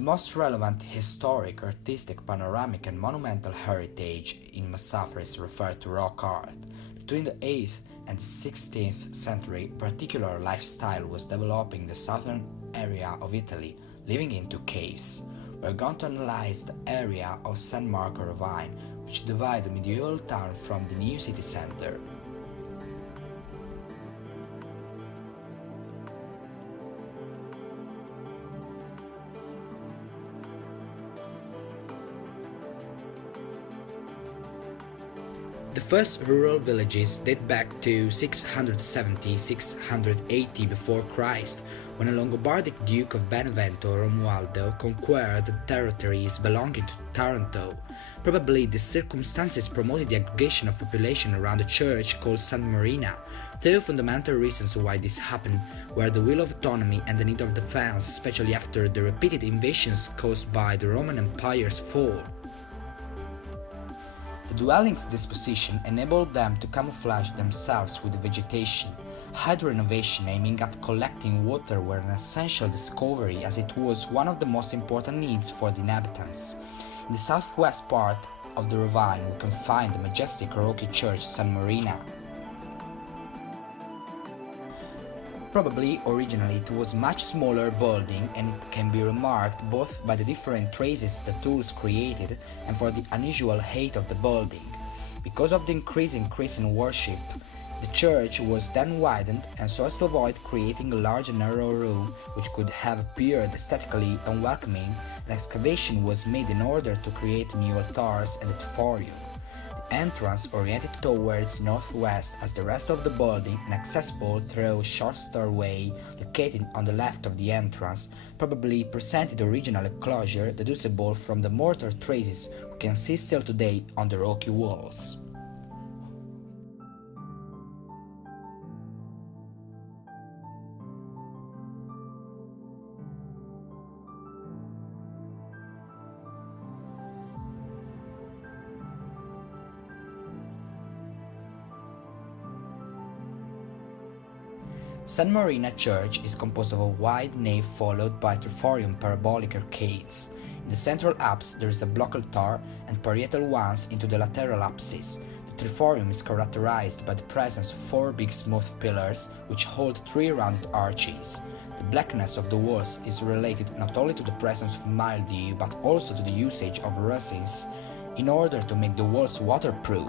The most relevant historic, artistic, panoramic and monumental heritage in Massafra is referred to rock art. Between the 8th and the 16th century, particular lifestyle was developing in the southern area of Italy, living into caves. We're going to analyze the area of San Marco ravine, which divides the medieval town from the new city center. The first rural villages date back to 670–680 before Christ, when a Longobardic Duke of Benevento, Romualdo, conquered the territories belonging to Taranto. Probably the circumstances promoted the aggregation of population around a church called Santa Marina. Two fundamental reasons why this happened were the will of autonomy and the need of defense, especially after the repeated invasions caused by the Roman Empire's fall. The dwellings' disposition enabled them to camouflage themselves with the vegetation. Hydro-renovation aiming at collecting water were an essential discovery, as it was one of the most important needs for the inhabitants. In the southwest part of the ravine we can find the majestic rocky church San Marina. Probably originally it was a much smaller building, and it can be remarked both by the different traces the tools created and for the unusual height of the building. Because of the increasing Christian worship, the church was then widened, and so as to avoid creating a large and narrow room which could have appeared aesthetically unwelcoming, an excavation was made in order to create new altars and a triforium. The entrance, oriented towards northwest as the rest of the building and accessible through a short stairway located on the left of the entrance, probably presented original enclosure deducible from the mortar traces we can see still today on the rocky walls. San Marina Church is composed of a wide nave followed by triforium parabolic arcades. In the central apse there is a block altar and parietal ones into the lateral apses. The triforium is characterized by the presence of four big smooth pillars which hold three rounded arches. The blackness of the walls is related not only to the presence of mildew but also to the usage of resins in order to make the walls waterproof.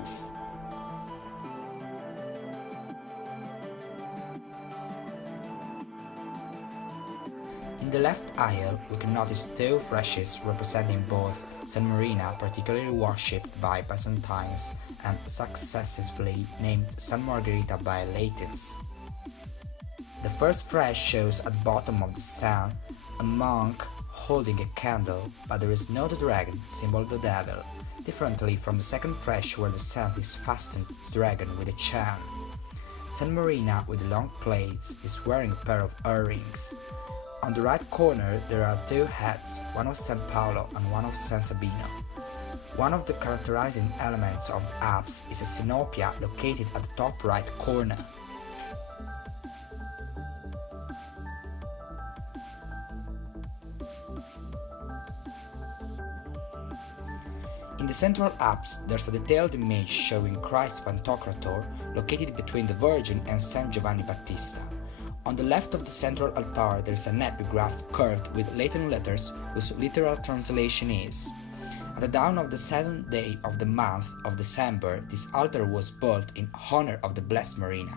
In the left aisle, we can notice two freshes representing both San Marina, particularly worshipped by Byzantines, and successively named San Margherita by Latins. The first fresh shows at the bottom of the sun a monk holding a candle, but there is no the dragon, symbol of the devil, differently from the second fresh where the saint is fastened to the dragon with a chain. San Marina, with the long plaits, is wearing a pair of earrings. On the right corner there are two heads, one of San Paolo and one of San Sabino. One of the characterizing elements of the apse is a synopia located at the top right corner. In the central apse there's a detailed image showing Christ Pantocrator located between the Virgin and Saint Giovanni Battista. On the left of the central altar there is an epigraph carved with Latin letters whose literal translation is: "At the dawn of the 7th day of the month of December, this altar was built in honor of the Blessed Marina."